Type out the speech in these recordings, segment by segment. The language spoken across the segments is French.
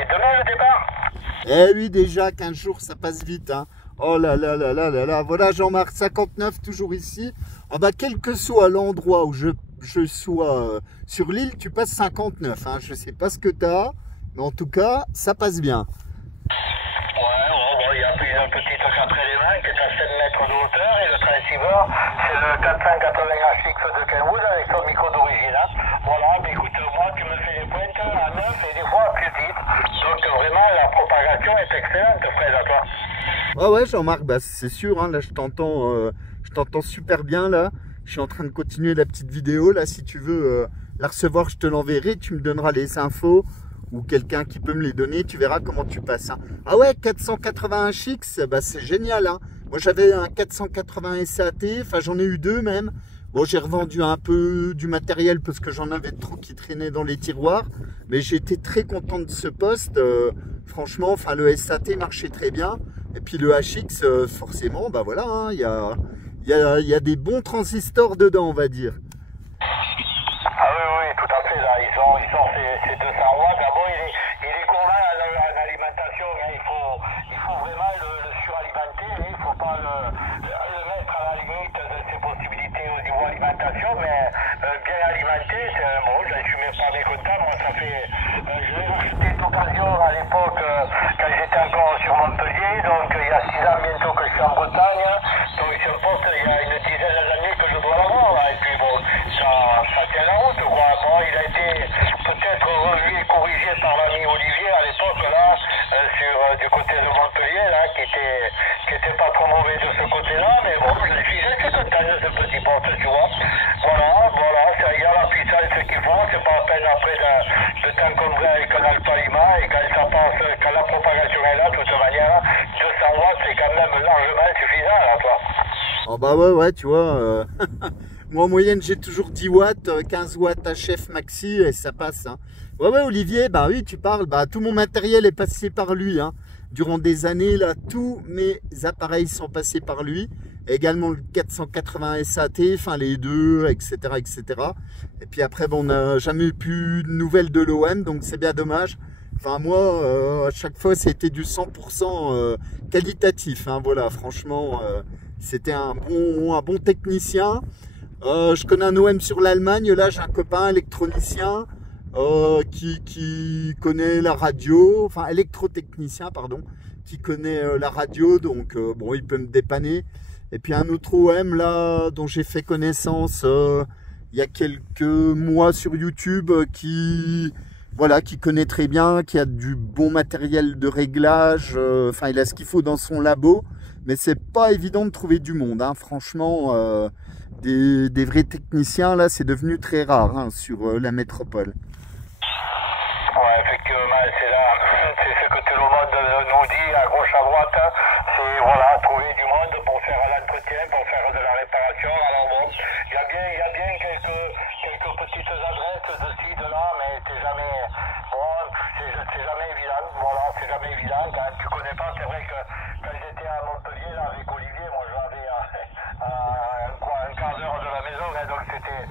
c'est demain le départ? Eh oui, déjà 15 jours, ça passe vite, hein. Oh là là là là là là. Voilà Jean-Marc, 59, toujours ici. Ah bah, quel que soit l'endroit où je sois sur l'île, tu passes 59, hein. Je sais pas ce que tu as, mais en tout cas, ça passe bien. Ouais, il y a une petite après les mains qui est à 7 mètres de hauteur et le transceiver, c'est le 480 HX de Kenwood avec son micro d'origine. Hein. Voilà, mais écoute, moi tu me fais des pointes à 9 et des fois plus vite. Donc vraiment la propagation est excellente, Fred, à toi. Ouais, Jean-Marc, bah, c'est sûr, hein, là je t'entends super bien là. Je suis en train de continuer la petite vidéo là. Si tu veux la recevoir, je te l'enverrai. Tu me donneras les infos ou quelqu'un qui peut me les donner. Tu verras comment tu passes. Hein. Ah ouais, 480 HX, bah, c'est génial. Hein. Moi j'avais un 480 SAT, enfin j'en ai eu deux même. Bon, j'ai revendu un peu du matériel parce que j'en avais trop qui traînait dans les tiroirs. Mais j'étais très content de ce poste. Franchement, enfin le SAT marchait très bien. Et puis le HX, forcément, bah voilà, hein, il y a des bons transistors dedans, on va dire. Ah oui, tout à fait, là, ils ont ces 200 watts. D'abord, il est gourmand en alimentation, hein. Il faut vraiment le suralimenter, hein. Il ne faut pas le mettre à la limite de ses possibilités au niveau alimentation, mais bien alimenté, bon, je ne suis même pas mécontent. Moi, ça fait, je l'ai acheté d'occasion à l'époque quand j'étais encore sur Montpellier, donc il y a 6 ans bientôt que je suis en Bretagne, donc je pense qu'il y a une dizaine d'années que je dois l'avoir, et puis bon, ça tient la route, quoi. Bon, il a été peut-être revu et corrigé par l'ami Olivier à l'époque, là, du côté de Montpellier, là, qui était pas trop mauvais de ce côté-là, mais bon, je suis content de ce petit poste, tu vois. Voilà, il y a la puissance qu'il faut, c'est pas la peine après de t'encombrer avec un Alpha Lima, et quand ça passe, quand la propagation est là, de toute manière, 200 watts, c'est quand même largement suffisant, là, toi. Oh bah ouais, tu vois, moi en moyenne j'ai toujours 10 watts, 15 watts HF maxi et ça passe. Hein. Ouais, Olivier, bah oui, tu parles, bah tout mon matériel est passé par lui. Hein. Durant des années, là, tous mes appareils sont passés par lui. Également le 480 SAT, enfin les deux, etc., etc. Et puis après, bon, on n'a jamais eu plus de nouvelles de l'OM, donc c'est bien dommage. Enfin moi, à chaque fois, c'était du 100% qualitatif. Hein, voilà, franchement, c'était un bon technicien. Je connais un OM sur l'Allemagne. Là, j'ai un copain électronicien qui connaît la radio, enfin électrotechnicien, pardon, qui connaît la radio. Donc, bon, il peut me dépanner. Et puis un autre OM là, dont j'ai fait connaissance il y a quelques mois sur YouTube, qui connaît très bien, qui a du bon matériel de réglage. Enfin, il a ce qu'il faut dans son labo. Mais c'est pas évident de trouver du monde, hein. Franchement, des vrais techniciens, là, c'est devenu très rare, hein, sur la métropole. Ouais, effectivement, c'est ce que tout le monde nous dit à gauche, à droite. C'est, voilà, trouver du monde pour faire l'entretien, pour faire de la réparation. Alors bon, il y a bien quelques petites adresses de ci, de là, mais c'est jamais évident. Voilà, c'est jamais évident. Quand tu connais pas, c'est vrai que quand j'étais à Montpellier, là, avec Olivier, moi, je l'avais un quart d'heure de la maison, hein, donc c'était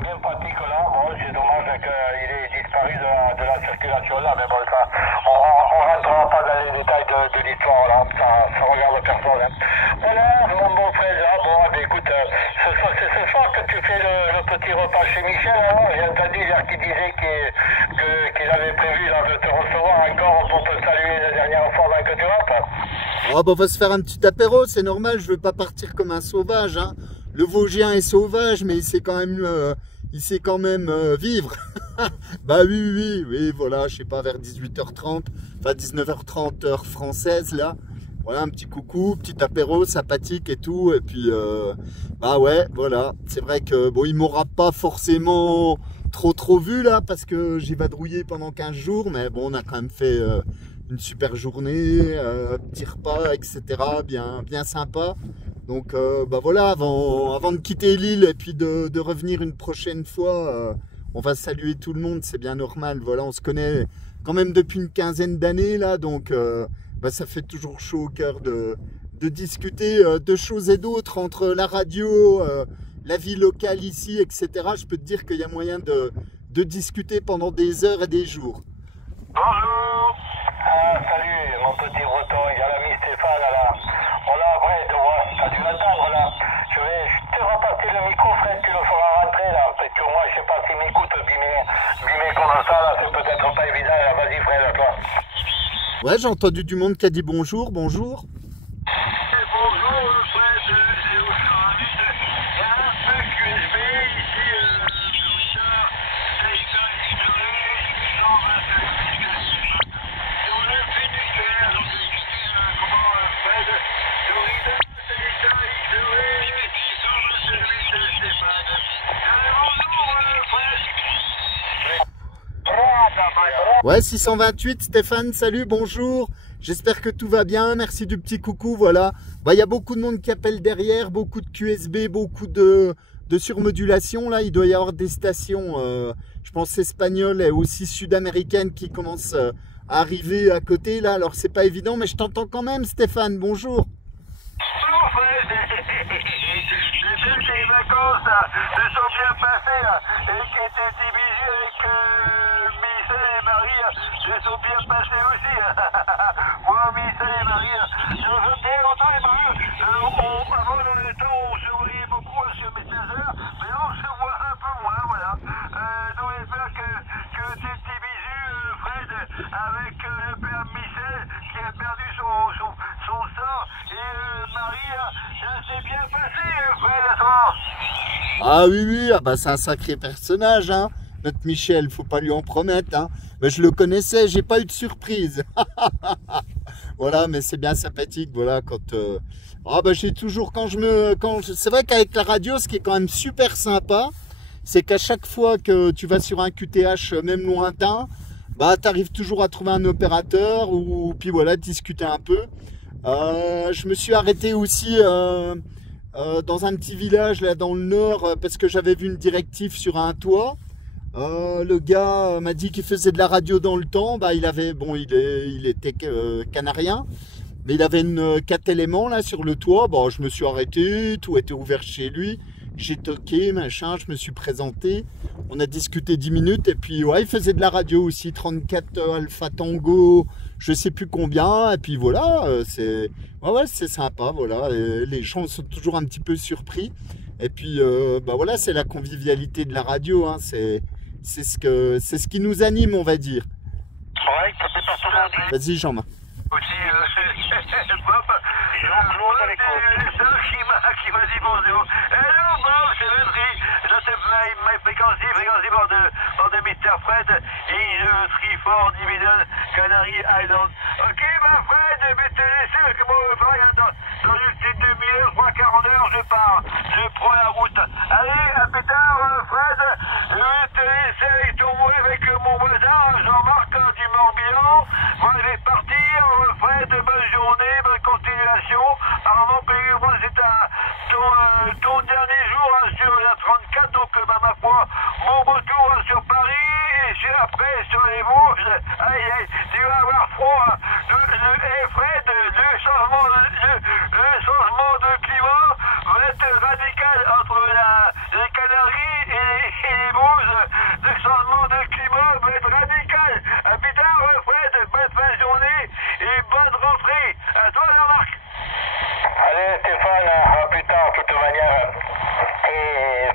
bien pratique là. Bon, c'est dommage qu'il ait disparu de la circulation là, mais bon, ça, on rentrera pas dans les détails de l'histoire là, ça regarde personne. Hein. Voilà, mon bon frère là, bon, ben, écoute, c'est ce soir que tu fais le petit repas chez Michel, alors j'ai entendu hier qu'il disait qu'il avait prévu là, de te recevoir encore pour te saluer la dernière fois avant que tu rentres. Oh, bah, on va se faire un petit apéro, c'est normal, je veux pas partir comme un sauvage, hein. Le Vosgien est sauvage, mais il sait quand même vivre. Bah oui, voilà, je sais pas, vers 18h30, enfin 19h30 heure française, là. Voilà, un petit coucou, petit apéro sympathique et tout. Et puis, bah ouais, voilà. C'est vrai que, bon, il m'aura pas forcément trop vu, là, parce que j'ai vadrouillé pendant 15 jours. Mais bon, on a quand même fait une super journée, petit repas, etc. Bien sympa. Donc, bah voilà, avant de quitter l'île et puis de revenir une prochaine fois, on va saluer tout le monde, c'est bien normal. Voilà, on se connaît quand même depuis une quinzaine d'années, là. Donc, bah, ça fait toujours chaud au cœur de discuter de choses et d'autres entre la radio, la vie locale ici, etc. Je peux te dire qu'il y a moyen de discuter pendant des heures et des jours. Bonjour. Ouais, j'ai entendu du monde qui a dit bonjour, bonjour. Bonjour, Fred, c'est Oscar Hamid. Il y a un peu QSB ici, Florida, Taïka, Explorer, 125 000. Et on a fait du nucléaire, donc comment, Fred, Florida, Taïka, Explorer, 125 000, Stéphane. Bonjour, Fred. Ouais, 628, Stéphane, salut, bonjour. J'espère que tout va bien, merci du petit coucou, voilà. Bah, y a beaucoup de monde qui appelle derrière, beaucoup de QSB, beaucoup de surmodulation, là. Il doit y avoir des stations, je pense, espagnoles et aussi sud-américaines qui commencent à arriver à côté, là. Alors, c'est pas évident, mais je t'entends quand même, Stéphane, bonjour. Bonjour, Fred. J'espère que les vacances se sont bien passées et que tes petits bisous avec Michel et Marie se sont bien passés aussi. Moi, Michel et Marie, je veux bien longtemps les Marie. Avant le temps, on se voyait beaucoup sur Messenger, mais on se voit un peu moins, voilà. Donc j'espère que tes petits bisous, Fred, avec le père Michel qui a perdu son sang, et Marie, ça s'est bien passé, Fred, à toi. Ah oui, oui, ah bah, c'est un sacré personnage, hein. Notre Michel, faut pas lui en promettre, hein. Mais je le connaissais, j'ai pas eu de surprise. Voilà, mais c'est bien sympathique, voilà, quand... Ah bah j'ai toujours, c'est vrai qu'avec la radio, ce qui est quand même super sympa, c'est qu'à chaque fois que tu vas sur un QTH, même lointain, bah t'arrives toujours à trouver un opérateur, ou puis voilà, discuter un peu. Je me suis arrêté aussi dans un petit village, là, dans le nord, parce que j'avais vu une directive sur un toit. Le gars m'a dit qu'il faisait de la radio dans le temps. Bah, il était canarien, mais il avait une 4 éléments là sur le toit. Bon, je me suis arrêté, tout était ouvert chez lui. J'ai toqué, machin, je me suis présenté. On a discuté 10 minutes et puis ouais, il faisait de la radio aussi, 34 Alpha Tango, je sais plus combien. Et puis voilà, c'est sympa, voilà. Et les gens sont toujours un petit peu surpris. Et puis bah voilà, c'est la convivialité de la radio, hein. C'est ce qui nous anime, on va dire. Ouais, c'est pas tout le monde. Vas-y, Jean-Marc. Aussi, Bob, Jean-Claude avec moi. Qui m'a dit bonjour. Hello Bob, c'est Landry. Je te my fréquency bord de Mr. Fred. Et Freeford, Dividend, Canary Island. Ok, ma Fred, mais t'es laissé, comment on va dans une petite demi-heure, 3/4 d'heure, je pars. Je prends la route. Allez, à plus tard, Fred. Je vais te laisser avec ton avec mon voisin, Jean-Marc du Morbihan. Moi, je vais partir. Fred, bonne journée, bonne continuation. Armand Péguement, c'est ton dernier jour sur la 34, donc ma foi, mon retour sur Paris, et après sur les Vosges. Aïe, tu vas avoir froid. Fred, le changement de climat va être radical entre les Canaries et les Vosges. Le changement de climat va être radical. À plus tard, Fred, bonne fin de journée et bonne rentrée. À toi, Jean-Marc. Allez, Stéphane, à plus tard, de toute manière. Et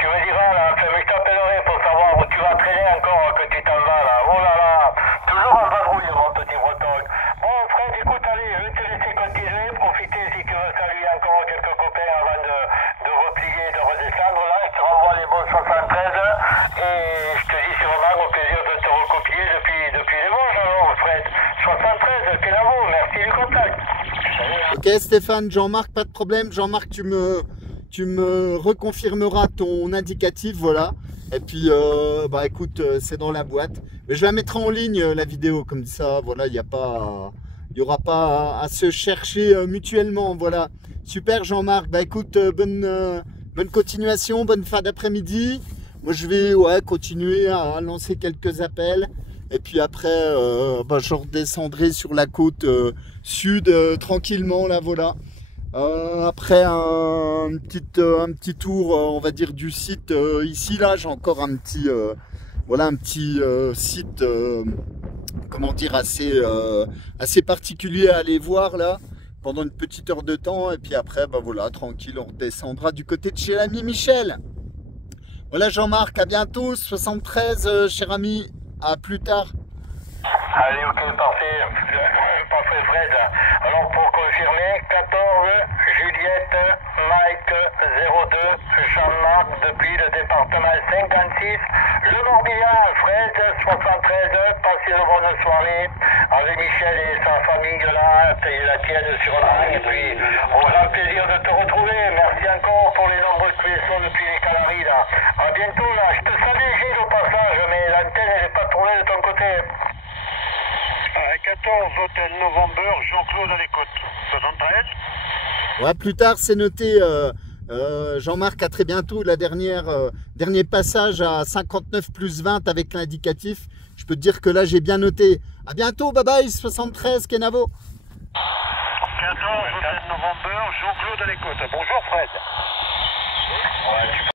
tu me diras, là, je t'appellerai pour savoir où tu vas traîner encore que tu t'en vas, là. Oh là là, toujours en vadrouille, mon petit breton. Bon, Fred, écoute, allez, je vais te laisser continuer, profiter si tu veux saluer encore quelques copains avant de replier, de redescendre. Là, je te renvoie les bons 73 et je te dis sûrement au plaisir de te recopier depuis les Vosges, alors, Fred. 73, quel amour, merci du contact. Ok Stéphane, Jean-Marc, pas de problème. Jean-Marc, tu me reconfirmeras ton indicatif, voilà. Et puis, bah écoute, c'est dans la boîte. Mais je la mettrai en ligne, la vidéo, comme ça, voilà, il n'y aura pas à se chercher mutuellement, voilà. Super Jean-Marc, bah écoute, bonne continuation, bonne fin d'après-midi. Moi, je vais continuer à lancer quelques appels. Et puis après, bah, je redescendrai sur la côte sud tranquillement, là, voilà. Après un petit tour, on va dire, du site ici, là, j'ai encore un petit, voilà, un petit site, comment dire, assez particulier à aller voir, là, pendant une petite heure de temps. Et puis après, bah voilà, tranquille, on redescendra du côté de chez l'ami Michel. Voilà Jean-Marc, à bientôt, 73, cher ami. À plus tard. Allez, ok, parfait. Parfait, Fred. Alors, pour confirmer, 14, Juliette, Mike, 02, Jean-Marc, depuis le département 56, le Morbihan, Fred, 73, passez une bonne soirée avec Michel et sa famille là, payer la tienne sur un et puis au grand plaisir de te retrouver. Merci encore pour les nombreuses questions depuis les Canaries là. À bientôt là. Je te salue Gilles au passage, mais l'antenne elle n'est pas tournée de ton côté. 14 Hôtel November, Jean-Claude à l'écoute. 73. Ouais, plus tard, c'est noté. Jean-Marc, à très bientôt. La dernier passage à 59 plus 20 avec l'indicatif. Je peux te dire que là, j'ai bien noté. À bientôt, bye bye, 73, Kenavo. 14 Hôtel November, Jean-Claude à l'écoute. Bonjour Fred. Ouais,